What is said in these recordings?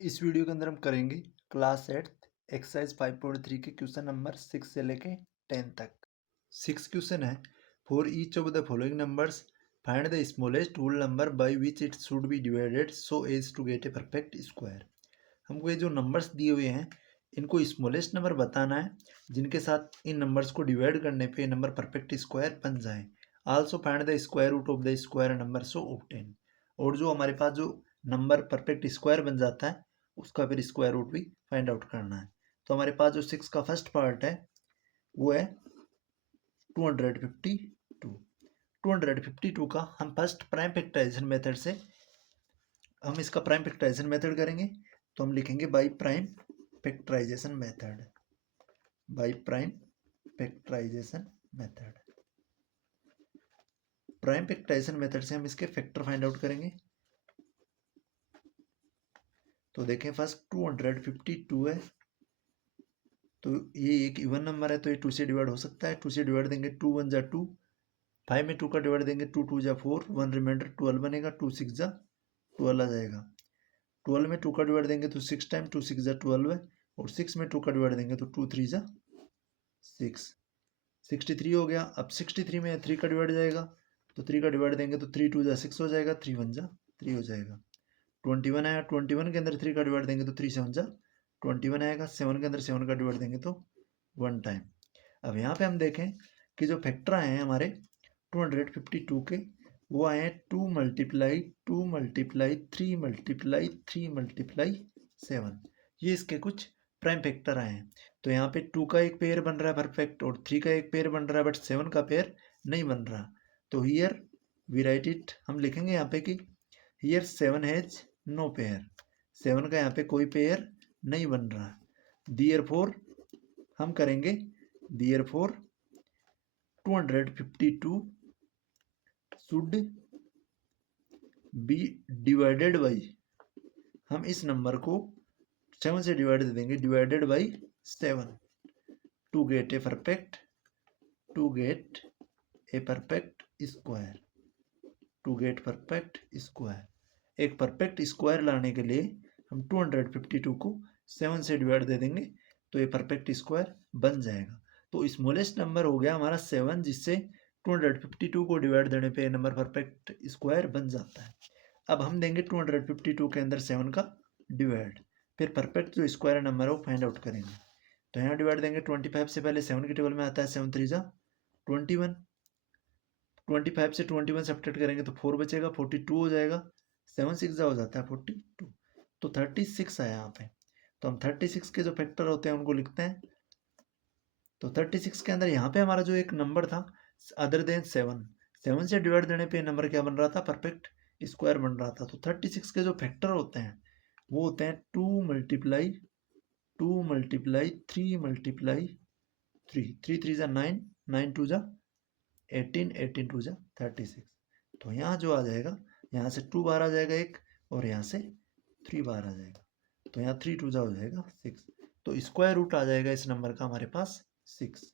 इस वीडियो के अंदर हम करेंगे क्लास 8 एक्सरसाइज 5.3 के क्वेश्चन नंबर 6 से लेके 10 तक। 6 क्वेश्चन है। For each of the following numbers find the smallest whole number by which it should be divided so as to get a perfect square. हमको ये जो नंबर्स दिए हुए हैं इनको स्मॉलेस्ट नंबर बताना है जिनके साथ इन नंबर्स को डिवाइड करने पे नंबर परफेक्ट स्क्वायर बन जाए। Also find the square root of the square number so obtain. और जो हमारे पास जो नंबर परफेक्ट स्क्वायर बन जाता है उसका फिर स्क्वायर रूट भी फाइंड आउट करना है। तो हमारे पास जो 6 का फर्स्ट पार्ट है वो है 252। 252 का हम फर्स्ट प्राइम फैक्टराइजेशन मेथड से हम इसका प्राइम फैक्टराइजेशन मेथड करेंगे। तो हम लिखेंगे by prime factorization method. By prime factorization method. Prime factorization method से हम इसके फैक्टर फाइंड आउट करेंगे। तो देखें फर्स्ट 252 है तो ये एक इवन नंबर है तो ये 2 से डिवाइड हो सकता है। 2 से डिवाइड देंगे 2 1 जा 2, 5 में 2 का डिवाइड देंगे 2 2 जा 4, 1 रिमाइंडर 12 बनेगा, 2 6 जा 12 आ जाएगा। 12 में 2 का डिवाइड देंगे तो 6 टाइम 2 6 जा 12 है और 6 में 2 का डिवाइड देंगे तो 2 3 जा 6, 63 हो गया। अब 63 में 3 का डिवाइड जाएगा तो 3 का डिवाइड देंगे तो 3 2 जा 6 हो जाएगा, 3 1 जा 3 हो जाएगा। 21 आया, 21 के अंदर 3 का डिवाइड देंगे तो 3 7 जा 21 आएगा। 7 के अंदर 7 का डिवाइड देंगे तो 1 टाइम। अब यहाँ पे हम देखें कि जो फैक्टर आए हैं हमारे 252 के वो आए हैं 2 मल्टीप्लाई 2 मल्टीप्लाई 3 मल्टीप्लाई 3 मल्टीप्लाई 7। ये इसके कुछ प्राइम फैक्टर आए हैं। तो यहाँ पे 2 का एक पेयर बन रहा है परफेक्ट और 3 का एक पेयर बन रहा है बट 7 का पेयर नहीं बन रहा। तो हियर वी राइट इट, हम लिखेंगे यहाँ पे कि हियर 7 हैज नो पेयर। 7 का यहाँ पे कोई पेयर नहीं बन रहा। देयरफॉर हम करेंगे therefore 252 should be divided by, हम इस नंबर को 7 से डिवाइड दे देंगे, divided by 7 to get a perfect to get a perfect square. To get perfect square, एक परफेक्ट स्क्वायर लाने के लिए हम 252 को 7 से डिवाइड दे देंगे तो ये परफेक्ट स्क्वायर बन जाएगा। तो स्मॉलेस्ट नंबर हो गया हमारा 7 जिससे 252 को डिवाइड देने पे नंबर परफेक्ट स्क्वायर बन जाता है। अब हम देंगे 252 के अंदर 7 का डिवाइड, फिर परफेक्ट जो स्क्वायर नंबर है वो फाइंड आउट करेंगे। तो यहाँ डिवाइड देंगे 25 से पहले 7 के टेबल में आता है 7 3 जा 21, 25 से 21 सब्ट्रैक्ट करेंगे तो 4 बचेगा, 42 हो जाएगा। 7 6 हो जाता है 42, तो 36 है यहाँ पे। तो हम 36 के जो फैक्टर होते हैं उनको लिखते हैं। तो 36 के अंदर यहाँ पे हमारा जो एक नंबर था अदर देन 7, 7 से डिवाइड देने पे नंबर क्या बन रहा था, परफेक्ट स्क्वायर बन रहा था। तो 36 के जो फैक्टर होते हैं वो होते हैं 2 मल्टीप्लाई 2 मल्टीप्लाई 3 मल्टीप्लाई 3, 3 3 जा 9, 9 2 जा 18, 18 2 जा 36। तो यहाँ जो आ जाएगा, यहाँ से 2 बार आ जाएगा एक और यहाँ से 3 बार आ जाएगा। तो यहाँ 3 2 जा हो जाएगा 6। तो स्क्वायर रूट आ जाएगा इस नंबर का हमारे पास 6।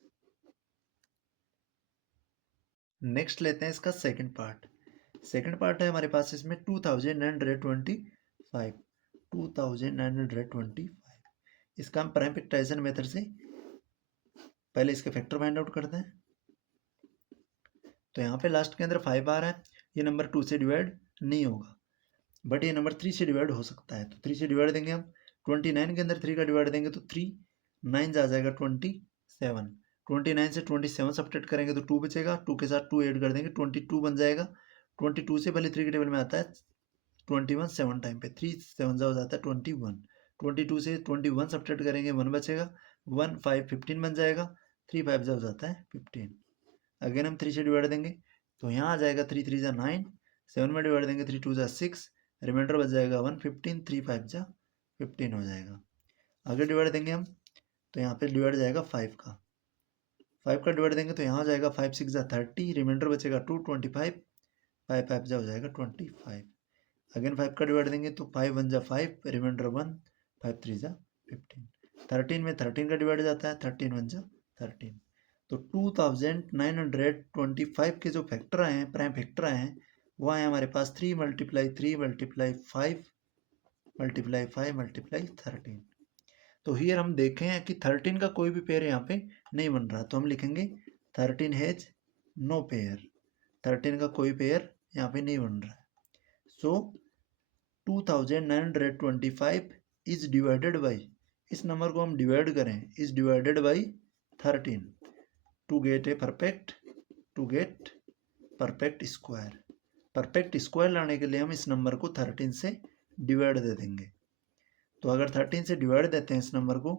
नेक्स्ट लेते हैं इसका सेकंड पार्ट। सेकंड पार्ट है हमारे पास इसमें 2925, 2925। इसका हम प्राइम फैक्टराइजेशन मेथड से पहले इसके फैक्टर फाइंड आउट करते हैं। तो यहाँ पे लास्ट के अंदर 5 आ रहा है, ये नंबर 2 से डिवाइड नहीं होगा बट ये नंबर 3 से डिवाइड हो सकता है। तो 3 से डिवाइड देंगे हम, 29 के अंदर 3 का डिवाइड देंगे तो 3 9 आ जाएगा 27। 29 से 27 सब्ट्रैक्ट करेंगे तो 2 बचेगा, 2 के साथ 2 ऐड कर देंगे 22 बन जाएगा। 22 से पहले 3 के टेबल में आता है 21 7 टाइम पे, 3 7 हो जाता है 21। 22 से 21 सब्ट्रैक्ट करेंगे 1 बचेगा, 1 5 15 बन जाएगा, 3 5 हो जाता है 15। अगेन हम 3 से डिवाइड देंगे तो यहाँ आ जाएगा 3 3 जा 9, 7 में डिवाइड देंगे 3 2 जा 6, रिमाइंडर बच जाएगा 1 15, 3 5 जा 15 हो जाएगा। आगे डिवाइड देंगे हम तो यहाँ पे डिवाइड जाएगा 5 का, 5 का डिवाइड देंगे तो यहाँ आ जाएगा 5 6 जा 30, रिमाइंडर बचेगा 2 25, 5 5 जा हो जाएगा 25। अगेन 5 का डिवाइड देंगे तो 5 1 जा 5, रिमाइंडर 1, 5 3 जा 15। 13 में 13 का डिवाइड जाता है, 13 1 जा 13। तो 2925 के जो फैक्टर आए हैं, प्राइम फैक्टर आए हैं, वो आए हमारे पास 3 मल्टीप्लाई 3 मल्टीप्लाई 5 मल्टीप्लाई 5 मल्टीप्लाई 13। तो हियर हम देखें हैं कि 13 का कोई भी पेयर यहाँ पे नहीं बन रहा, तो हम लिखेंगे 13 हैज नो पेयर। 13 का कोई पेयर यहाँ पे नहीं बन रहा है। सो 2925 इज डिवाइडेड बाई, इस नंबर को हम डिवाइड करें, is divided by 13 to get a perfect square. Perfect square लाने के लिए हम इस नंबर को 13 से डिवाइड दे देंगे। तो अगर 13 से डिवाइड देते हैं इस नंबर को,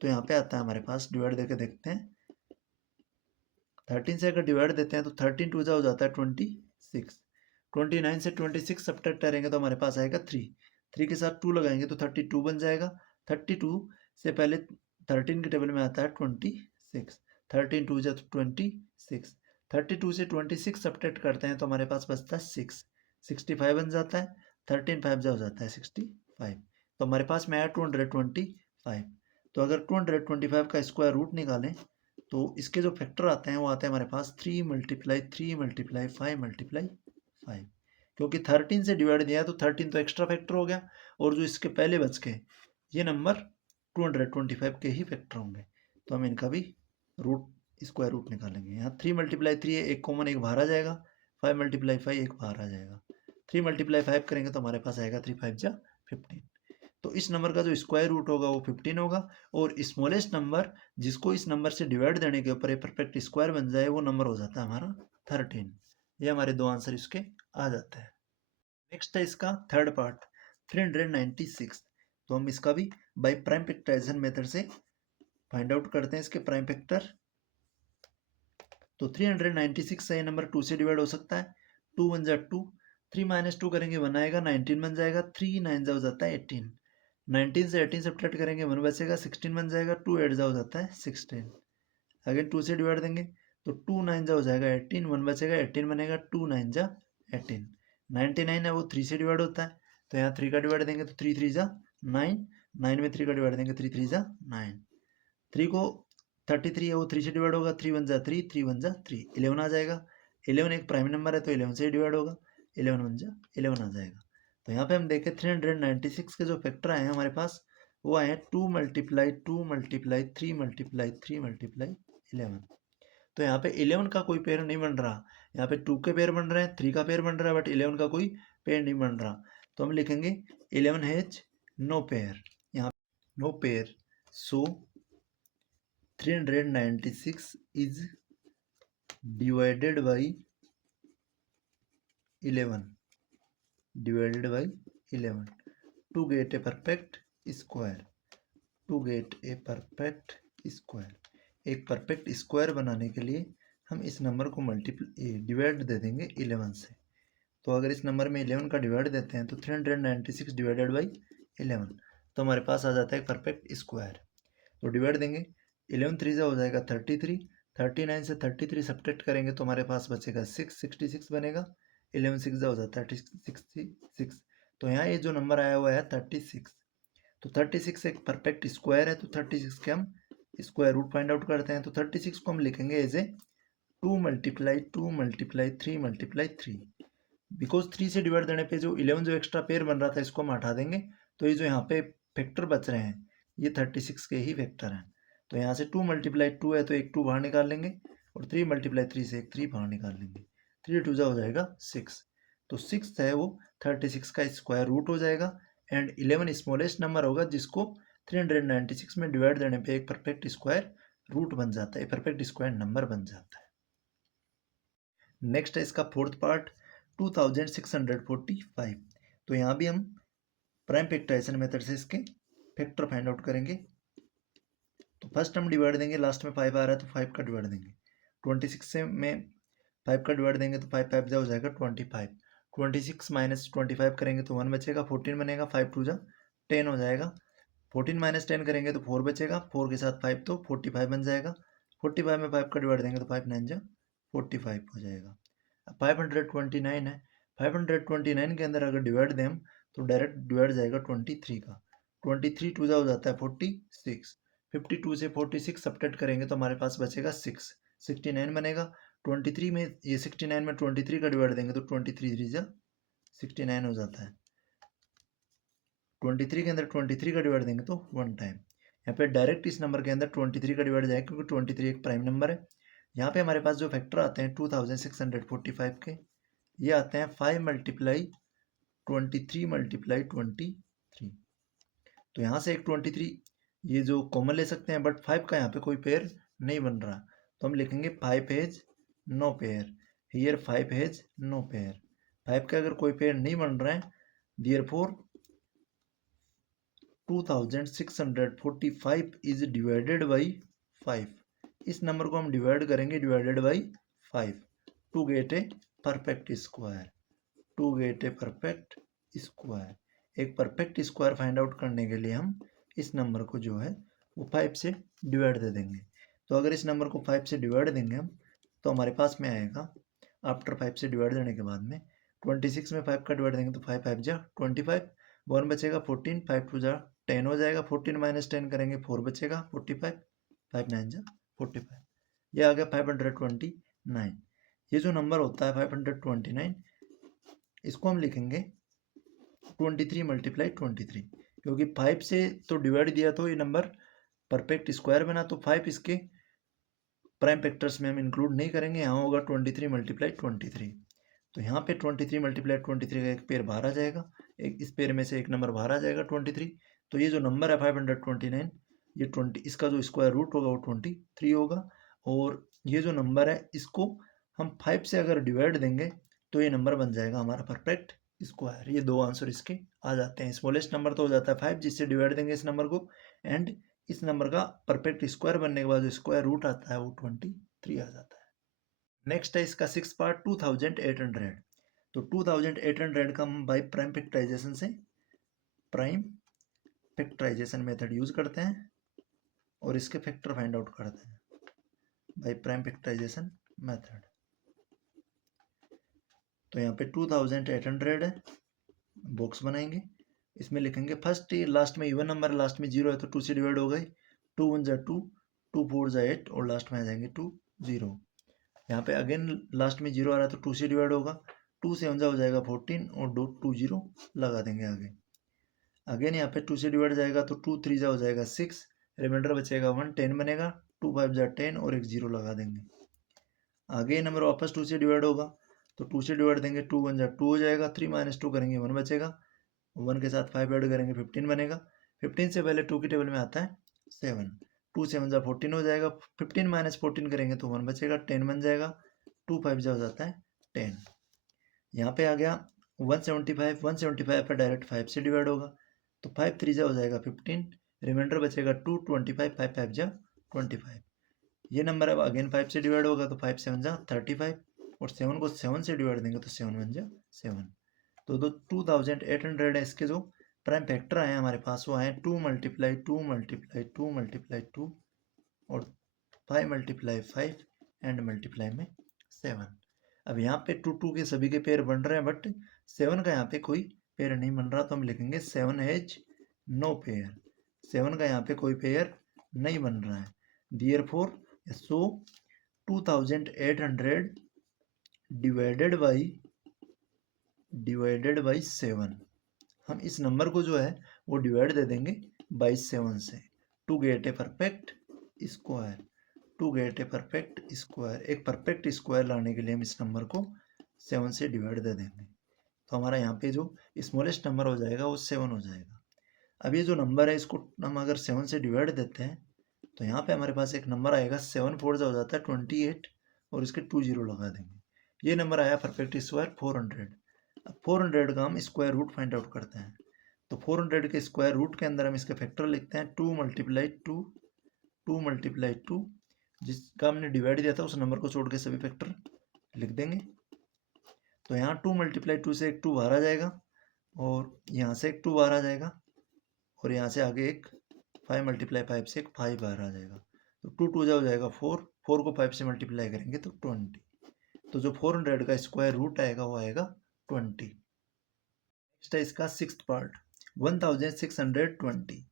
तो यहाँ पे आता है हमारे पास, डिवाइड देके देखते हैं। 13 से अगर डिवाइड देते हैं तो 13 टू हो जाता है 26। 29 से 26 सब्ट्रैक्ट करेंगे तो हमारे पास आएगा 3 के साथ 2 लगाएंगे तो 32 बन जाएगा। 32 से पहले 13 के टेबल में आता है 26। 13 टू 26। 32 से 26 सब्ट्रैक्ट करते हैं तो हमारे पास बचता है 6। 65 बन जाता है। 13 5 हो जाता है 65। तो हमारे पास में आया 225। तो अगर 225 का स्क्वायर रूट निकालें तो इसके जो फैक्टर आते हैं वो आते हैं हमारे पास 3 मल्टीप्लाई 5 मल्टीप्लाई 5। क्योंकि 13 से डिवाइड दिया है तो 13 तो एक्स्ट्रा फैक्टर हो गया, और जो इसके पहले बच के ये नंबर 225 के ही फैक्टर होंगे। तो हम इनका भी स्क्वायर रूट निकालेंगे। यहाँ 3 मल्टीप्लाई 3 है, एक कॉमन एक बाहर आ जाएगा। 5 मल्टीप्लाई 5 एक बाहर आ जाएगा। 3 मल्टीप्लाई 5 करेंगे तो हमारे पास आएगा 3 5 जा 15। तो इस नंबर का जो स्क्वायर रूट होगा वो 15 होगा, और स्मॉलेस्ट नंबर जिसको इस नंबर से डिवाइड देने के ऊपर एक परफेक्ट स्क्वायर बन जाए वो नंबर हो जाता है हमारा 13। ये हमारे दो आंसर इसके आ जाते हैं। नेक्स्ट है इसका थर्ड पार्ट 396। तो हम इसका भी बाय प्राइम फैक्टराइजेशन मेथड से फाइंड आउट करते हैं इसके प्राइम फैक्टर। तो 396 से ये नंबर 2 से डिवाइड हो सकता है। 2 1 जा 2, 3 माइनस 2 करेंगे 1 आएगा, 19 बन जाएगा। 3 9 जा हो जाता है 18। 19 से 18 सब्ट्रैक्ट करेंगे 1 बचेगा, 16 बन जाएगा। 2 8 जा हो जाता है 16। अगेन 2 से डिवाइड देंगे तो 2 9 जा हो जाएगा 18, 1 बचेगा, 18 बनेगा। 2 9 जा 18। 99 है वो 3 से डिवाइड होता है, तो यहाँ 3 का डिवाइड देंगे तो 3 3 जा 9। 9 में 3 का डिवाइड देंगे 3 3 जा 9। 3 को 33 है वो 3 से डिवाइड होगा। 3 1 जा 3, 3 1 जा 3, 11 आ जाएगा। 11 एक प्राइम नंबर है तो 11 से डिवाइड होगा। 11 1 जा 11 आ जाएगा। तो यहाँ पे हम देखें 396 के जो फैक्टर आए हैं हमारे पास वो आए हैं 2 मल्टीप्लाई 2 मल्टीप्लाई 3 मल्टीप्लाई 3 मल्टीप्लाई 11। तो यहाँ पे 11 का कोई पेयर नहीं बन रहा। यहाँ पे 2 के पेयर बन रहे हैं, 3 का पेयर बन रहा है, बट 11 का कोई पेयर नहीं बन रहा। तो हम लिखेंगे 11 हैज नो पेयर। यहाँ no pair, so 396 is divided by 11 to get a perfect square। एक परफेक्ट स्क्वायर बनाने के लिए हम इस नंबर को डिवाइड दे देंगे 11 से। तो अगर इस नंबर में 11 का डिवाइड देते हैं तो 396 डिवाइडेड बाई 11, तो हमारे पास आ जाता है परफेक्ट स्क्वायर। तो डिवाइड देंगे 11 3 से हो जाएगा 33। 39 से 33 सब्ट्रैक्ट करेंगे तो हमारे पास बचेगा 6, 66 बनेगा। 11 6 हो जाता है 66। तो यहाँ ये जो नंबर आया हुआ है 36। तो 36 एक परफेक्ट स्क्वायर है, तो 36 के हम स्क्वायर रूट फाइंड आउट करते हैं। तो 36 को हम लिखेंगे as a 2 multiply 2 multiply 3 multiply 3। Because 3 से डिवाइड देने पे जो 11 जो एक्स्ट्रा पेयर बन रहा था इसको हम हटा देंगे, तो ये जो यहाँ पे फैक्टर बच रहे हैं ये 36 के ही फैक्टर हैं। तो यहाँ से 2 मल्टीप्लाई 2 है तो एक 2 बाहर निकाल लेंगे, और 3 मल्टीप्लाई 3 से एक 3 बाहर निकाल लेंगे। 3 2 हो जाएगा 6। तो 6 है वो 36 का स्क्वायर रूट हो जाएगा, एंड 11 स्मॉलेस्ट नंबर होगा जिसको 396 में डिवाइड देने पे एक परफेक्ट स्क्वायर रूट बन जाता है, परफेक्ट स्क्वायर नंबर बन जाता है। नेक्स्ट है इसका फोर्थ पार्ट 2645। तो यहाँ भी हम प्राइम फैक्टराइजेशन मेथड से इसके फैक्टर फाइंड आउट करेंगे। तो फर्स्ट हम डिवाइड देंगे, लास्ट में 5 आ रहा है तो 5 का डिवाइड देंगे। 26 से में 5 का डिवाइड देंगे तो 5 5 जा हो जाएगा 25। 26 माइनस 25 करेंगे तो 1 बचेगा, 14 बनेगा। 5 2 जा 10 हो जाएगा। 14 माइनस 10 करेंगे तो 4 बचेगा, 4 के साथ 5 तो 45 बन जाएगा। 45 में 5 का डिवाइड देंगे तो 5 9 जा 45 हो जाएगा। 529 है, 529 के अंदर अगर डिवाइड दें हम तो डायरेक्ट डिवाइड जाएगा 23 का। 23 2 हो जाता है 46। 52 से 46 सब्ट्रैक्ट करेंगे तो हमारे पास बचेगा 6, 69 बनेगा। 23 में ये 69 में 23 का डिवाइड देंगे तो 23 3 जा 69 हो जाता है। 23 के अंदर 23 का डिवाइड देंगे तो 1 टाइम। यहाँ पे डायरेक्ट इस नंबर के अंदर 23 का डिवाइड जाएगा क्योंकि 23 एक प्राइम नंबर है। यहाँ पे हमारे पास जो फैक्टर आते हैं 2645 के, ये आते हैं 5 मल्टीप्लाई 23 मल्टीप्लाई 23। तो यहाँ से एक 23 ये जो कॉमन ले सकते हैं, बट 5 का यहाँ पे कोई पेयर नहीं बन रहा, तो हम लिखेंगे 5 has no pair. Here 5 has no pair. 5 का अगर कोई पेयर नहीं बन रहा है, देयरफॉर 2645 इज डिवाइडेड बाई 5। इस नंबर को हम डिवाइड करेंगे divided by 5 to get a perfect square. To get a perfect square. एक परफेक्ट स्क्वायर फाइंड आउट करने के लिए हम इस नंबर को जो है वो 5 से डिवाइड दे देंगे। तो अगर इस नंबर को 5 से डिवाइड देंगे हम, तो हमारे पास में आएगा आफ्टर 5 से डिवाइड देने के बाद में 26 में 5 का डिवाइड देंगे तो 5 5 जा 25, 1 बचेगा 14, 5 2 जा 10 हो जाएगा, 14 माइनस 10 करेंगे 4 बचेगा 45, 5 9 जा 45। ये आ गया 529। ये जो नंबर होता है 529, इसको हम लिखेंगे 23 मल्टीप्लाई 23, क्योंकि 5 से तो डिवाइड दिया तो ये नंबर परफेक्ट स्क्वायर बना, तो 5 इसके प्राइम फैक्टर्स में हम इंक्लूड नहीं करेंगे। यहाँ होगा 23 मल्टीप्लाई 23। तो यहाँ पे 23 मल्टीप्लाई 23 का एक पेयर बाहर आ जाएगा, एक इस पेयर में से एक नंबर बाहर आ जाएगा 23। तो ये जो नंबर है 529, ये 20, इसका जो स्क्वायर रूट होगा वो 23 होगा। और ये जो नंबर है इसको हम 5 से अगर डिवाइड देंगे तो ये नंबर बन जाएगा हमारा परफेक्ट स्क्वायर। ये दो आंसर इसके आ जाते हैं। स्मॉलेस्ट नंबर तो हो जाता है 5 जिससे डिवाइड देंगे इस नंबर को, एंड इस नंबर का परफेक्ट स्क्वायर बनने के बाद जो स्क्वायर रूट आता है वो 23 आ जाता है। नेक्स्ट है इसका 6 पार्ट 2800। तो 2800 का हम बाई प्राइम फैक्टराइजेशन से प्राइम फैक्टराइजेशन मेथड यूज करते हैं और इसके फैक्टर फाइंड आउट करते हैं बाई प्राइम फैक्टराइजेशन मेथड। तो यहाँ पे 2800 है, बॉक्स बनाएंगे, इसमें लिखेंगे फर्स्ट लास्ट में इवन नंबर लास्ट में 0 है तो 2 से डिवाइड हो गए, 2 1 जा 2, 2 4 जा 8 और लास्ट में आ जाएंगे 2 0। यहाँ पे अगेन लास्ट में 0 आ रहा है तो 2 से डिवाइड होगा, 2 से 1 जा हो जाएगा 14 और 2 2 0 लगा देंगे आगे। अगेन यहाँ पे 2 से डिवाइड जाएगा तो 2 3 जा हो जाएगा 6, रिमाइंडर बचेगा 1, 10 बनेगा, 2 5 जा 10 और एक 0 लगा देंगे। आगे नंबर वापस 2 से डिवाइड होगा तो 2 से डिवाइड देंगे, 2 1 जा 2 हो जाएगा, 3 माइनस 2 करेंगे 1 बचेगा, 1 के साथ 5 ऐड करेंगे 15 बनेगा। 15 से पहले 2 की टेबल में आता है 7, 2 7 जा 14 हो जाएगा, 15 माइनस 14 करेंगे तो 1 बचेगा, 10 बन जाएगा, 2 5 जा हो जाता है 10। यहाँ पे आ गया 175, 175 पर डायरेक्ट 5 से डिवाइड होगा तो 5 3 जा हो जाएगा 15, रिमाइंडर बचेगा 2 25, 5 5 जा 25। ये नंबर अब अगेन 5 से डिवाइड होगा तो 5 7 जा 35 और 7 को 7 से डिवाइड देंगे तो 7 1 जा 7। तो 2800 है, इसके जो प्राइम फैक्टर आए हमारे पास वो आए 2 मल्टीप्लाई 2 मल्टीप्लाई 2 मल्टीप्लाई 2 और 5 मल्टीप्लाई 5 एंड मल्टीप्लाई में 7। अब यहाँ पे 2 2 के सभी के पेयर बन रहे हैं, बट 7 का यहाँ पे कोई पेयर नहीं बन रहा, तो हम लिखेंगे 7 हैज नो पेयर। 7 का यहाँ पे कोई पेयर नहीं बन रहा है, देयरफॉर सो 2800 डिवाइडेड बाई 7। हम इस नंबर को जो है वो डिवाइड दे देंगे बाई 7 से to get a perfect square. To get a perfect square, एक परफेक्ट स्क्वायर लाने के लिए हम इस नंबर को 7 से डिवाइड दे देंगे। तो हमारा यहाँ पे जो स्मॉलेस्ट नंबर हो जाएगा वो 7 हो जाएगा। अब ये जो नंबर है इसको हम अगर 7 से डिवाइड देते हैं तो यहाँ पे हमारे पास एक नंबर आएगा 7 4 जा हो जाता है 28 और इसके 2 0 लगा देंगे। ये नंबर आया परफेक्ट स्क्वायर 400। अब 400 का हम स्क्वायर रूट फाइंड आउट करते हैं। तो 400 के स्क्वायर रूट के अंदर हम इसके फैक्टर लिखते हैं 2 मल्टीप्लाई 2, 2 मल्टीप्लाई 2, जिसका हमने डिवाइड दिया था उस नंबर को छोड़ के सभी फैक्टर लिख देंगे। तो यहाँ 2 मल्टीप्लाई 2 से एक 2 बाहर आ जाएगा और यहाँ से एक 2 बाहर आ जाएगा और यहाँ से आगे एक 5 मल्टीप्लाई 5 से एक 5 बाहर आ जाएगा। तो 2 2 जा हो जाएगा 4, 4 को 5 से मल्टीप्लाई करेंगे तो 20। तो जो 400 का स्क्वायर रूट आएगा वो आएगा 20। नेक्स्ट है इसका 6th पार्ट 1620।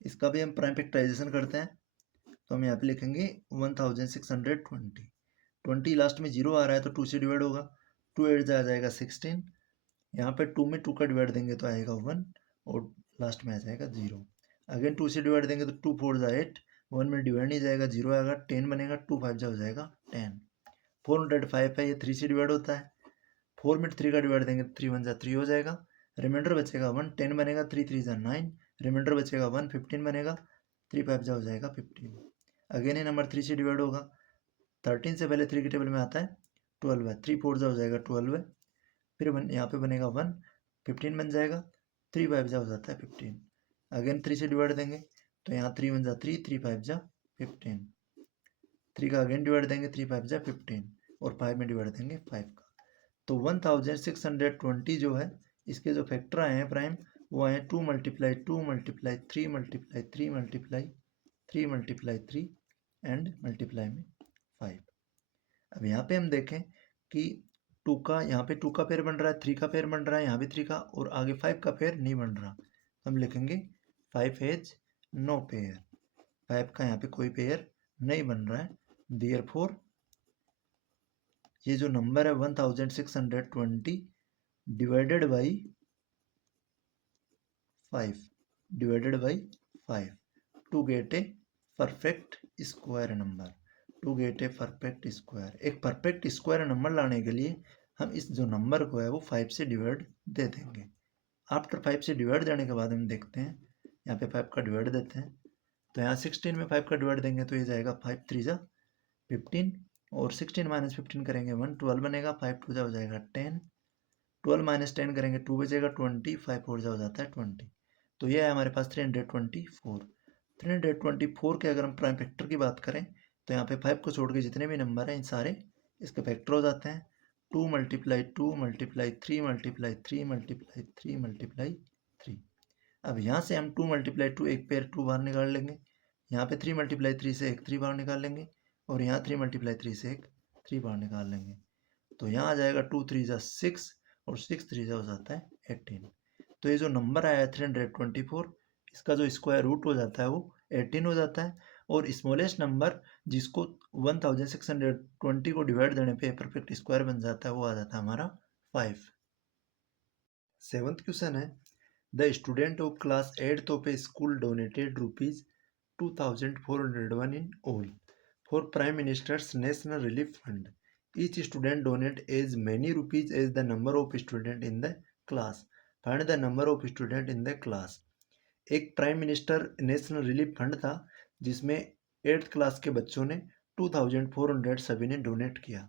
इसका भी हम प्राइम फैक्टराइजेशन करते हैं। तो हम यहाँ पे लिखेंगे 1620। 20 लास्ट में 0 आ रहा है तो 2 से डिवाइड होगा, 2 8 आ जाएगा 16। यहाँ पे 2 में 2 का डिवाइड देंगे तो आएगा 1 और लास्ट में आ जाएगा 0। अगेन 2 से डिवाइड देंगे तो 2 4 जा 8, 1 में डिवाइड नहीं जाएगा, 0 आएगा, 10 बनेगा, 2 5 जा हो जाएगा 10। 405 है, ये 3 से डिवाइड होता है, 4 में 3 का डिवाइड देंगे तो 3 1 जा 3 हो जाएगा, रिमाइंडर बचेगा 1, 10 बनेगा, 3 3 जा 9, रिमाइंडर बचेगा 1, 15 बनेगा, 3 5 जा हो जाएगा 15। अगेन ये नंबर 3 से डिवाइड होगा, 13 से पहले 3 के टेबल में आता है 12 है, 3 4 जा हो जाएगा 12 है, फिर यहाँ पे बनेगा 1, 15 बन जाएगा, 3 5 जा हो जाता है 15। अगेन 3 से डिवाइड देंगे तो यहाँ 3 1 जा 3, 3 5 जा 15, 3 का अगेन डिवाइड देंगे, 3 5 जा 15, और 5 में डिवाइड देंगे 5 का। तो 1620 जो है, इसके जो फैक्टर आए हैं प्राइम, वो आए हैं 2 multiply 2 multiply 3 multiply 3 multiply 3 multiply 3 and multiply में 5। अब यहाँ पे हम देखें कि 2 का, यहाँ पे 2 का पेयर बन रहा है, 3 का पेयर बन रहा है, यहाँ भी 3 का, और आगे 5 का पेयर नहीं बन रहा। हम लिखेंगे 5 हैज नो पेयर, 5 का यहाँ पे कोई पेयर नहीं बन रहा है। देयरफॉर ये जो नंबर है 1620 divided by 5 to get a perfect square number, to get a perfect square. एक परफेक्ट स्क्वायर नंबर लाने के लिए हम इस जो नंबर को है वो 5 से डिवाइड दे देंगे। आफ्टर 5 से डिवाइड देने के बाद हम देखते हैं, यहाँ पे 5 का डिवाइड देते हैं, तो यहाँ 16 में 5 का डिवाइड देंगे तो ये जाएगा 5 3 जा 15, और 16 माइनस 15 करेंगे 1, 12 बनेगा, 5 2 जा हो जाएगा 10, 12 माइनस 10 करेंगे 2 बचेगा 20, 5 4 जा हो जाता है 20। तो ये है हमारे पास 324। 324 के अगर हम प्राइम फैक्टर की बात करें तो यहाँ पे 5 को छोड़ के जितने भी नंबर हैं इन सारे इसके फैक्टर हो जाते हैं। 2 multiply 2 multiply 3 multiply 3 multiply 3 multiply 3। अब यहाँ से हम 2 मल्टीप्लाई 2 एक पेयर 2 बाहर निकाल लेंगे, यहाँ पे 3 मल्टीप्लाई 3 से एक 3 बाहर निकाल लेंगे, और यहाँ 3 मल्टीप्लाई 3 से एक 3 बाहर निकाल लेंगे। तो यहाँ आ जाएगा 2 3 जा 6, और 6 3 जा हो जाता है 18। तो ये जो नंबर आया है 324, इसका जो स्क्वायर रूट हो जाता है वो 18 हो जाता है, और स्मॉलेस्ट नंबर जिसको 1620 को डिवाइड देने पे परफेक्ट स्क्वायर बन जाता है वो आ जाता है हमारा 5। 7th क्वेश्चन है, the student of class 8th of A school donated ₹2401 in all for Prime Minister's National Relief Fund. Each student donate as many rupees as the number of student in the class. Find the number of student in the class. एक prime minister national relief fund था जिसमें 8th class के बच्चों ने 2400 सभी ने donate किया।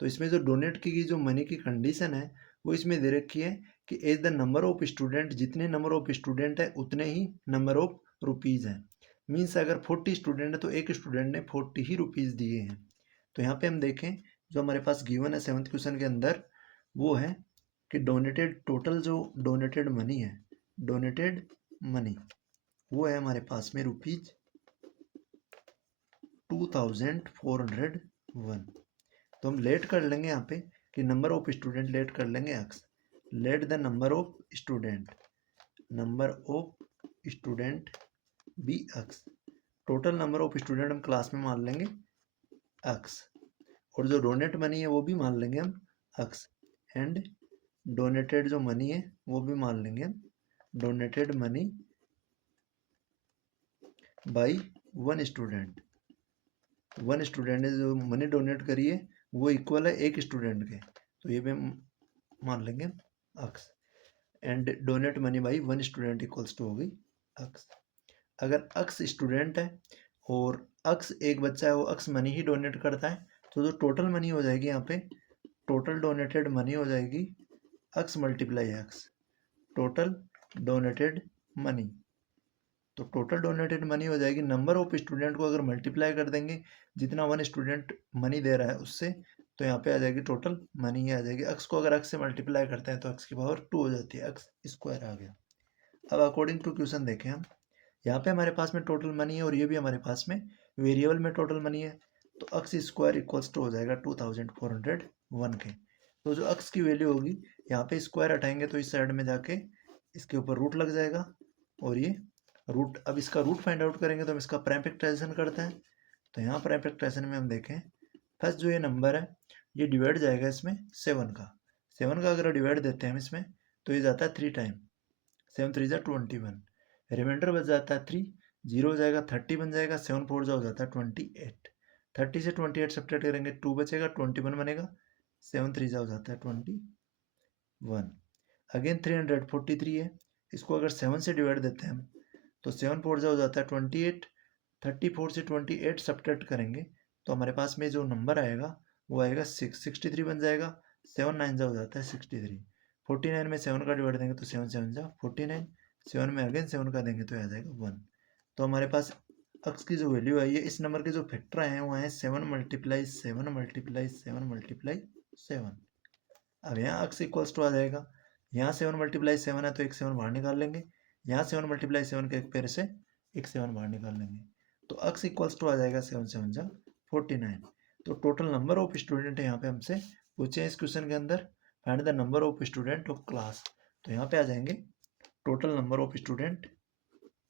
तो इसमें जो डोनेट की गई जो मनी की कंडीशन है वो इसमें दे रखी है कि as the number of student, जितने नंबर ऑफ स्टूडेंट है उतने ही नंबर ऑफ रुपीज़ हैं। मीन्स अगर 40 स्टूडेंट है तो एक स्टूडेंट ने 40 ही रुपीज़ दिए हैं। तो यहाँ पे हम देखें जो हमारे पास गिवन है 7th क्वेश्चन के अंदर, वो है कि डोनेटेड, टोटल जो डोनेटेड मनी है, डोनेटेड मनी वो है हमारे पास में ₹2401। तो हम लेट कर लेंगे यहाँ पे कि नंबर ऑफ स्टूडेंट लेट कर लेंगे x, let the number of student be x, total number of student हम क्लास में मान लेंगे x, और जो डोनेट मनी है वो भी मान लेंगे हम x, एंड डोनेटेड जो मनी है वो भी मान लेंगे हम donated money by one student. One student ने जो मनी डोनेट करी है वो इक्वल है एक स्टूडेंट के, तो ये भी मान लेंगे x, and donate money by one student equals to हो गई x। अगर x स्टूडेंट है और x एक बच्चा है, वो x मनी ही डोनेट करता है, तो जो टोटल मनी हो जाएगी यहाँ पे, टोटल डोनेटेड मनी हो जाएगी x multiply x, total donated money. तो टोटल डोनेटेड मनी हो जाएगी, नंबर ऑफ स्टूडेंट को अगर मल्टीप्लाई कर देंगे जितना वन स्टूडेंट मनी दे रहा है उससे, तो यहाँ पे आ जाएगी टोटल मनी ही आ जाएगी। x को अगर x से मल्टीप्लाई करते हैं तो x की पावर 2 हो जाती है, x स्क्वायर आ गया। अब अकॉर्डिंग टू क्वेश्चन देखें हम, यहाँ पे हमारे पास में टोटल मनी है और ये भी हमारे पास में वेरिएबल में टोटल मनी है, तो x स्क्वायर इक्वल्स टू हो जाएगा 2401 के। तो जो x की वैल्यू होगी, यहाँ पे स्क्वायर हटाएंगे तो इस साइड में जाके इसके ऊपर रूट लग जाएगा, और ये रूट, अब इसका रूट फाइंड आउट करेंगे तो हम इसका प्राइम फैक्टराइजेशन करते हैं। तो यहाँ प्राइम फैक्टराइजेशन में हम देखें, फर्स्ट जो ये नंबर है ये डिवाइड जाएगा इसमें 7 का, 7 का अगर डिवाइड देते हैं हम इसमें तो ये जाता है 3 टाइम, 7 3 जा 21, रिमाइंडर बच जाता है 3, 0 हो जाएगा, 30 बन जाएगा, 7 4 जा हो जाता है 28, 30 से 28 सब्ट्रैक्ट करेंगे 2 बचेगा, 21 बनेगा, 7 3 जा हो जाता है 21। अगेन 343 है, इसको अगर 7 से डिवाइड देते हैं हम तो 7 4 जा हो जाता है 28, 34 से 28 सब्ट्रैक्ट करेंगे तो हमारे पास में जो नंबर आएगा वो आएगा 63 बन जाएगा, 7 9 जा हो जाता है 63, 49 में 7 का डिवाइड देंगे तो 7 7 जा 49, 7 में अगेन 7 का देंगे तो आ जाएगा 1। तो हमारे पास अक्स की जो वैल्यू आई है, इस नंबर के जो फैक्टर आए हैं वो है 7 मल्टीप्लाई 7 मल्टीप्लाई 7 मल्टीप्लाई 7। अब यहाँ अक्स इक्वल्स टू आ जाएगा, यहाँ 7 मल्टीप्लाई 7 है तो एक 7 बाहर निकाल लेंगे, यहाँ 7 मल्टीप्लाई 7 के एक पेड़ से एक 7 बाहर निकाल लेंगे, तो अक्स इक्वल्स टू आ जाएगा 7 7 जा 49। तो टोटल नंबर ऑफ स्टूडेंट है यहाँ पे हमसे पूछे इस क्वेश्चन के अंदर, find the number of student of class. तो यहाँ पे आ जाएंगे total number of student,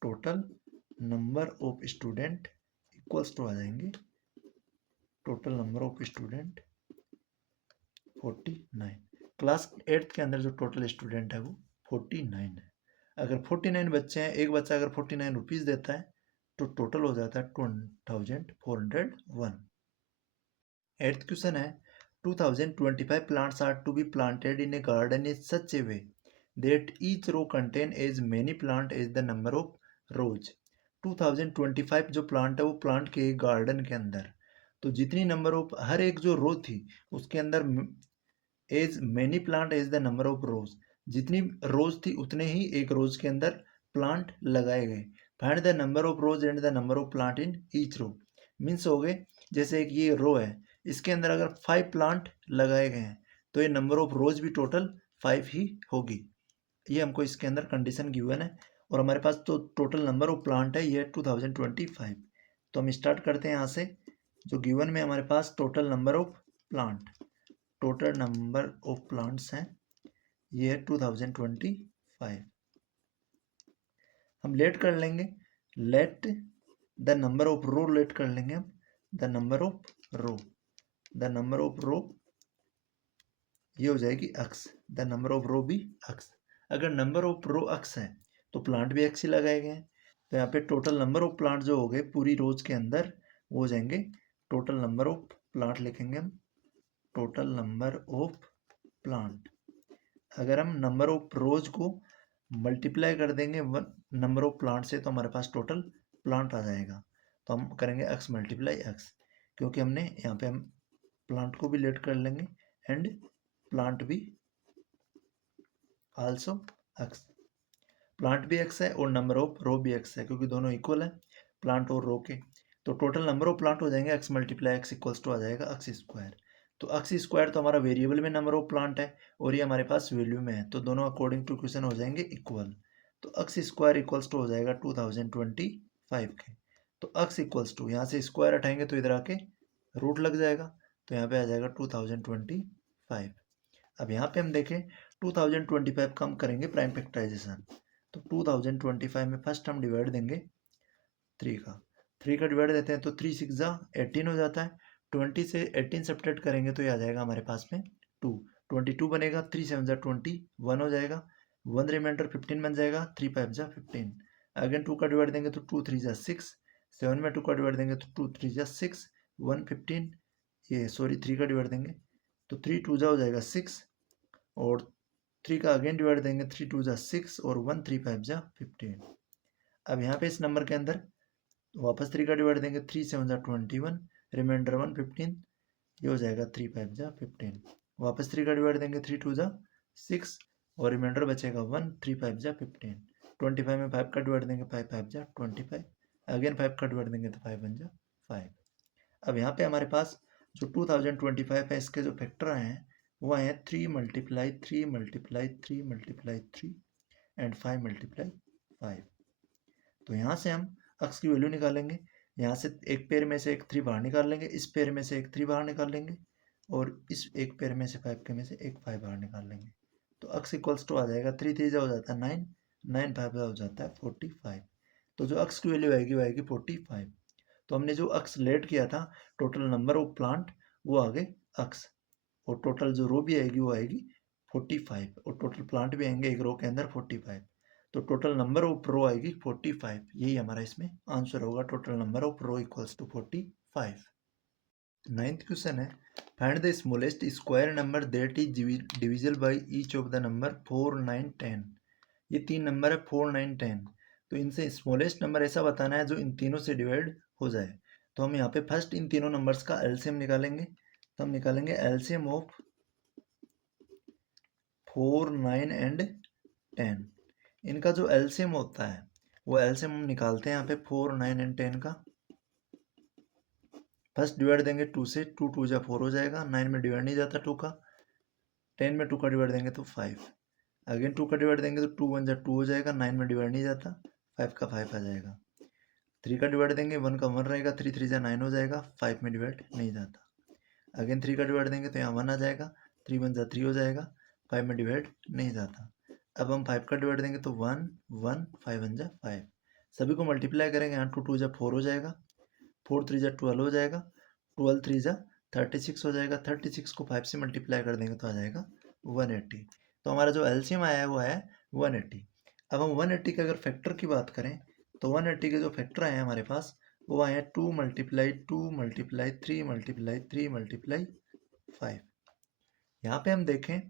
total number of student equals to आ जाएंगे total number of student 49। Class 8th के अंदर जो टोटल स्टूडेंट है वो 49 है। अगर 49 बच्चे हैं, एक बच्चा अगर 49 रुपीज़ देता है तो टोटल हो जाता है 2401। 8th क्वेश्चन है 2025 plants are to be planted in a garden in such a way that each row contain as many plant as the number of rows। 2025 जो प्लांट है वो प्लांट के गार्डन के अंदर, तो जितनी नंबर ऑफ हर एक जो रो थी उसके अंदर as many plant as the number of rows, जितनी रोज थी उतने ही एक रोज के अंदर प्लांट लगाए गए। Find the number of rows and the number of plant in each row. Means हो गए जैसे एक ये रो है, इसके अंदर अगर 5 प्लांट लगाए गए हैं तो ये नंबर ऑफ रोज भी टोटल 5 ही होगी। ये हमको इसके अंदर कंडीशन गिवन है और हमारे पास तो टोटल नंबर ऑफ प्लांट है ये 2025। तो हम स्टार्ट करते हैं यहाँ से, जो गिवन में हमारे पास total number of plant, total number of plants हैं ये है 2025। हम लेट कर लेंगे, let the number of row let कर लेंगे हम, the number of row, the number of row ये हो जाएगी x, the number of row भी अक्स। अगर नंबर ऑफ रो अक्स है तो प्लांट भी अक्स ही लगाए गए हैं, तो यहाँ पे टोटल नंबर ऑफ प्लांट जो हो गए पूरी रोज के अंदर वो हो जाएंगे, टोटल नंबर ऑफ प्लांट लिखेंगे हम, टोटल नंबर ऑफ प्लांट। अगर हम नंबर ऑफ रोज को मल्टीप्लाई कर देंगे नंबर ऑफ प्लांट से तो हमारे पास टोटल प्लांट आ जाएगा। तो हम करेंगे एक्स मल्टीप्लाई एक्स, क्योंकि हमने यहाँ पे हम प्लांट को भी लेट कर लेंगे एंड प्लांट भी आल्सो एक्स, प्लांट भी एक्स है और नंबर ऑफ रो भी एक्स है क्योंकि दोनों इक्वल है प्लांट और रो के। तो टोटल नंबर ऑफ प्लांट हो जाएंगे x multiply x equals to आ जाएगा एक्स स्क्वायर। तो एक्स स्क्वायर तो हमारा वेरिएबल में नंबर ऑफ प्लांट है और ये हमारे पास वैल्यू में है, तो दोनों अकॉर्डिंग टू क्वेश्चन हो जाएंगे इक्वल। तो एक्स स्क्वायर इक्वल्स टू हो जाएगा 2025 के। तो एक्स इक्वल्स टू यहाँ से स्क्वायर हटाएंगे तो इधर आके रूट लग जाएगा, तो यहाँ पे आ जाएगा 2025। अब यहाँ पे हम देखें 2025 का हम करेंगे प्राइम फैक्टराइजेशन। तो 2025 में फर्स्ट हम डिवाइड देंगे 3 का डिवाइड देते हैं तो 3 6 जा 18 हो जाता है, 20 से 18 सब्ट्रैक्ट करेंगे तो ये आ जाएगा हमारे पास में 2, 22 बनेगा, 3 7 जा 21 हो जाएगा, 1 रिमाइंडर 15 बन जाएगा, 3 5 जा 15। अगेन 2 का डिवाइड देंगे तो 2 3 जा 6, 7 में 2 का डिवाइड देंगे तो 2 3 जा 6, 1 15, ये सॉरी 3 का डिवाइड देंगे तो 3 2 जा हो जाएगा 6 और 3 का अगेन डिवाइड देंगे 3 2 जा 6 और 1 3 5 जा 15। अब यहाँ पे इस नंबर के अंदर वापस 3 का डिवाइड देंगे, 3 7 जा 21, रिमाइंडर 1 15, ये हो जाएगा 3 5 जा 15। वापस 3 का डिवाइड देंगे 3 2 जा 6 और रिमाइंडर बचेगा 1 3 5 जा 15। 25 में 5 का डिवाइड देंगे 5 5 जा 25, अगेन 5 का डिवाइड देंगे तो 5 1 जा 5। अब यहाँ पे हमारे पास जो 2025 है इसके जो फैक्टर आए हैं वो आए हैं 3 multiply 3 multiply 3 multiply 3 and 5 multiply 5। तो यहाँ से हम अक्स की वैल्यू निकालेंगे, यहाँ से एक पेयर में से एक 3 बाहर निकाल लेंगे, इस पेयर में से एक 3 बाहर निकाल लेंगे और इस एक पेयर में से 5 के में से एक 5 बाहर निकाल लेंगे। तो अक्स इक्वल्स टू आ जाएगा 3 3 हो जाता है 9, 9 5 हो जाता है 45। तो जो अक्स की वैल्यू आएगी वो आएगी 45। तो हमने जो अक्स लेट किया था टोटल नंबर ऑफ प्लांट वो आ गए अक्स, और टोटल जो रो भी आएगी वो आएगी 45 और टोटल प्लांट भी आएंगे एक रो के अंदर 45। तो टोटल नंबर ऑफ रो आएगी 45। यही हमारा इसमें आंसर होगा, total number of row equals to 45। 9th question है, find the smallest square number that is divisible by each of the number 4, 9, 10। ये तीन नंबर है 4, 9, 10। तो इनसे स्मॉलेस्ट नंबर ऐसा बताना है जो इन तीनों से डिवाइड हो जाए। तो हम यहाँ पे फर्स्ट इन तीनों नंबर्स का एलसीएम निकालेंगे। तो हम निकालेंगे एलसीएम ऑफ 4, 9 एंड 10। इनका जो एलसीएम होता है वो एलसीएम हम निकालते हैं यहाँ पे 4, 9 एंड 10 का। फर्स्ट डिवाइड देंगे 2 से, 2 2 जा 4 हो जाएगा, 9 में डिवाइड नहीं जाता 2 का, 10 में 2 का डिवाइड देंगे तो 5, अगेन 2 का डिवाइड देंगे तो 2 1 जा 2 हो जाएगा, 9 में डिवाइड नहीं जाता, 5 का 5 आ जाएगा। 3 का डिवाइड देंगे 1 का 1 रहेगा, 3 3 जा 9 हो जाएगा, 5 में डिवाइड नहीं जाता। अगेन 3 का डिवाइड देंगे तो यहाँ 1 आ जाएगा, 3 1 जा 3 हो जाएगा, 5 में डिवाइड नहीं जाता। अब हम 5 का डिवाइड देंगे तो 1 1, 5 1 जा 5, सभी को मल्टीप्लाई करेंगे, यहाँ 2 2 जा 4 हो जाएगा, 4 3 जा 12 हो जाएगा, 12 3 जा 36 हो जाएगा, 36 को 5 से मल्टीप्लाई कर देंगे तो आ जाएगा 180। तो हमारा जो एलसीएम आया है वो है 180। अब हम 180 के अगर फैक्टर की बात करें तो 180 के जो फैक्टर आए हैं हमारे पास वो आए हैं 2 × 2 × 3 × 3 × 5। यहाँ पे हम देखें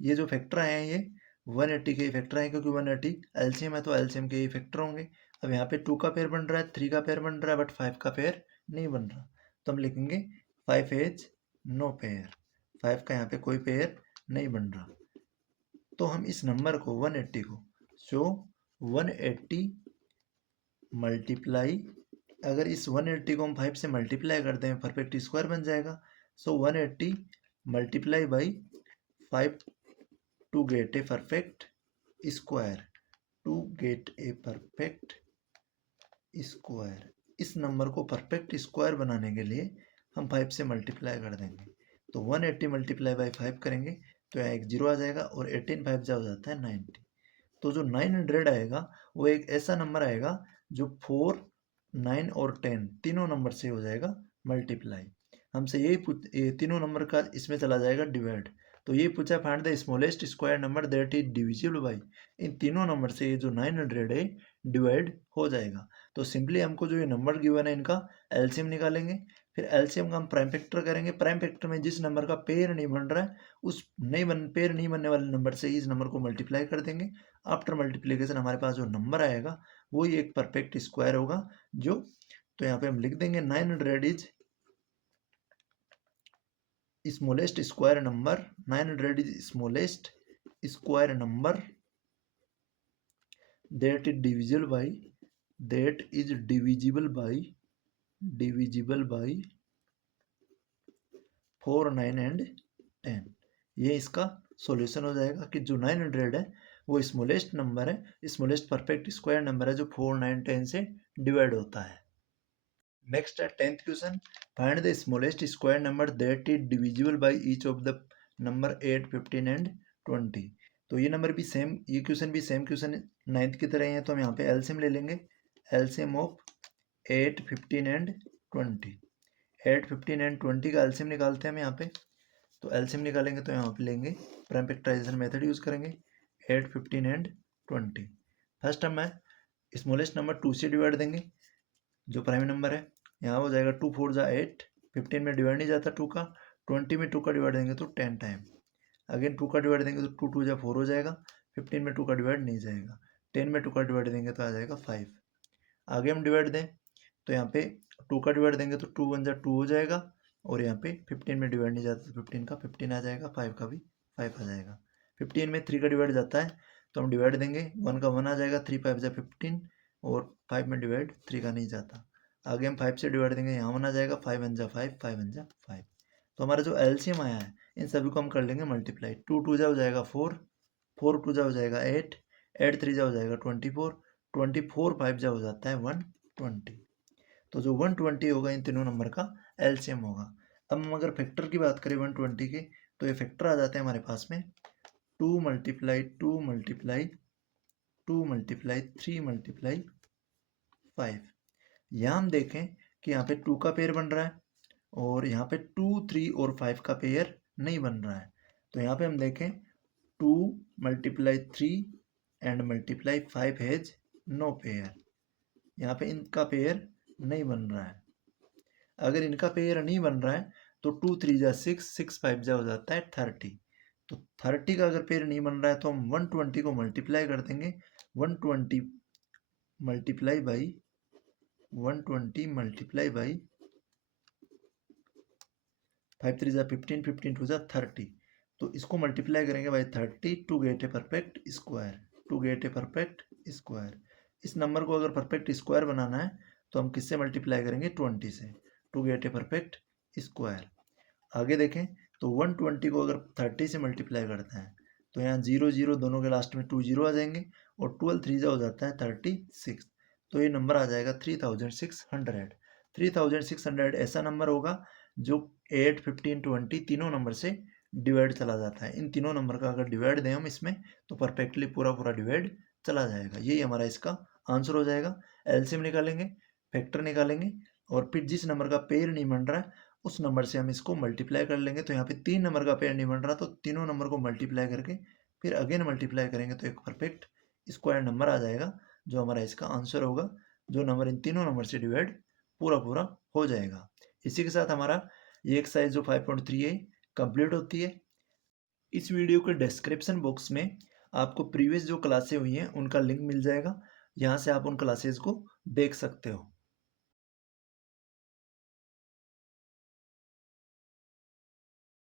ये जो फैक्टर आए हैं ये 180 के फैक्टर आए, क्योंकि 180 एलसीएम है तो एलसीएम के ही फैक्टर होंगे। अब यहाँ पे 2 का पेयर बन रहा है, 3 का पेयर बन रहा है, बट 5 का पेयर नहीं बन रहा, तो हम लिखेंगे 5 एज नो पेयर, 5 का यहाँ पे कोई पेयर नहीं बन रहा। तो हम इस नंबर को 180 को 180 मल्टीप्लाई, अगर इस 180 को हम 5 से मल्टीप्लाई कर दें परफेक्ट स्क्वायर बन जाएगा। 180 multiply by 5 to get a perfect square, to get a perfect square. इस नंबर को परफेक्ट स्क्वायर बनाने के लिए हम 5 से मल्टीप्लाई कर देंगे। तो 180 मल्टीप्लाई बाई 5 करेंगे तो यहाँ एक 0 आ जाएगा और 18 5 जा हो जाता है 90। तो जो 900 आएगा वो एक ऐसा नंबर आएगा जो 4, 9 और 10 तीनों नंबर से हो जाएगा मल्टीप्लाई। हमसे यही तीनों नंबर का इसमें चला जाएगा डिवाइड। तो ये पूछा find the smallest square number that is divisible by, इन तीनों नंबर से ये जो 900 है डिवाइड हो जाएगा। तो सिंपली हमको जो ये नंबर गिवन है इनका एलसीएम निकालेंगे, फिर एलसीएम का हम प्राइम फैक्टर करेंगे। प्राइम फैक्टर में जिस नंबर का पेयर नहीं बन रहा है उस पेयर नहीं बनने वाले नंबर से इस नंबर को मल्टीप्लाई कर देंगे। आफ्टर मल्टीप्लिकेशन हमारे पास जो नंबर आएगा वही एक परफेक्ट स्क्वायर होगा जो, तो यहाँ पे हम लिख देंगे 900 is smallest square number, 900 is smallest square number that is divisible by, that is divisible by 4, 9 and 10। ये इसका सॉल्यूशन हो जाएगा कि जो 900 है वो स्मॉलेस्ट नंबर है, स्मॉलेस्ट परफेक्ट स्क्वायर नंबर है जो 4, 9, 10 से डिवाइड होता है। नेक्स्ट है 10th question, find the smallest square number that is divisible by each of the number 8, 15 and 20। तो ये नंबर भी सेम, ये क्वेश्चन भी सेम क्वेश्चन 9th की तरह ही है। तो हम यहाँ पे एलसीएम ले लेंगे, एलसीएम ऑफ 8, 15 एंड 20। 8, 15 एंड 20 का एलसीएम निकालते हैं हम यहाँ पे। तो एलसीएम निकालेंगे तो यहाँ पे लेंगे प्राइम फैक्टराइजेशन मेथड यूज करेंगे, 8, 15 एंड 20। फर्स्ट हम स्मॉलेस्ट नंबर 2 से डिवाइड देंगे जो प्राइम नंबर है, यहाँ हो जाएगा 2 4 जा 8, 15 में डिवाइड नहीं जाता 2 का, 20 में 2 का डिवाइड देंगे तो 10 टाइम, अगेन 2 का डिवाइड देंगे तो 2 2 जा 4 हो जाएगा, 15 में 2 का डिवाइड नहीं जाएगा, 10 में 2 का डिवाइड देंगे तो आ जाएगा 5। आगे हम डिवाइड दें तो यहाँ पे 2 का डिवाइड देंगे तो 2 1 जा 2 हो जाएगा, और यहाँ पे 15 में डिवाइड नहीं जाता तो 15 का 15 आ जाएगा, 5 का भी 5 आ जाएगा। 15 में 3 का डिवाइड जाता है तो हम डिवाइड देंगे, 1 का 1 आ जाएगा, 3 5 जा 15, और 5 में डिवाइड 3 का नहीं जाता। आगे हम 5 से डिवाइड देंगे, यहाँ 1 आ जाएगा, 5 1 जा 5, 5 1 जा 5। तो हमारा जो एलसीएम आया है इन सभी को हम कर लेंगे मल्टीप्लाई। 2 2 जा हो जाएगा 4, 4 2 जा हो जाएगा 8, 8 3 जा हो जाएगा 24, 24 5 जा हो जाता है 120। तो जो 120 होगा इन तीनों नंबर का एलसीएम होगा। अब हम अगर फैक्टर की बात करें 120 के तो ये फैक्टर आ जाते हैं हमारे पास में 2 × 2 × 2 × 3 × 5। यहाँ हम देखें कि यहाँ पे 2 का पेयर बन रहा है और यहाँ पे 2, 3 और 5 का पेयर नहीं बन रहा है। तो यहाँ पे हम देखें 2 × 3 and multiply 5 has no pair. यहाँ पे इनका पेयर नहीं बन रहा है। अगर इनका पेयर नहीं बन रहा है तो 2 3 जा 6, 6 5 जा हो जाता है 30। तो 30 का अगर पेयर नहीं बन रहा है तो हम 120 को मल्टीप्लाई कर देंगे। 120 मल्टीप्लाई बाई 120 मल्टीप्लाई बाई 5 3 जा 15, 15 2 जा 30। तो इसको मल्टीप्लाई करेंगे by 30 to get a perfect square, to get a perfect square. इस नंबर को अगर परफेक्ट स्क्वायर बनाना है तो हम किससे मल्टीप्लाई करेंगे? 20 से, to get a perfect square. आगे देखें तो 120 को अगर 30 से मल्टीप्लाई करते हैं तो यहाँ 0 0 दोनों के लास्ट में 2 0 आ जाएंगे और 12 3 जा हो जाता है 36। तो ये नंबर आ जाएगा 3600। 3600 ऐसा नंबर होगा जो 8 15 20 तीनों नंबर से डिवाइड चला जाता है। इन तीनों नंबर का अगर डिवाइड दें हम इसमें तो परफेक्टली पूरा पूरा डिवाइड चला जाएगा। यही हमारा इसका आंसर हो जाएगा। एलसीएम निकालेंगे, फैक्टर निकालेंगे और फिर जिस नंबर का पेयर नहीं बन रहा है उस नंबर से हम इसको मल्टीप्लाई कर लेंगे। तो यहाँ पे 3 नंबर का पेयर नहीं बन रहा तो तीनों नंबर को मल्टीप्लाई करके फिर अगेन मल्टीप्लाई करेंगे तो एक परफेक्ट स्क्वायर नंबर आ जाएगा जो हमारा इसका आंसर होगा, जो नंबर इन तीनों नंबर से डिवाइड पूरा पूरा हो जाएगा। इसी के साथ हमारा ये एक्सरसाइज जो 5.3 है कंप्लीट होती है। इस वीडियो के डिस्क्रिप्शन बॉक्स में आपको प्रीवियस जो क्लासें हुई हैं उनका लिंक मिल जाएगा, यहाँ से आप उन क्लासेस को देख सकते हो।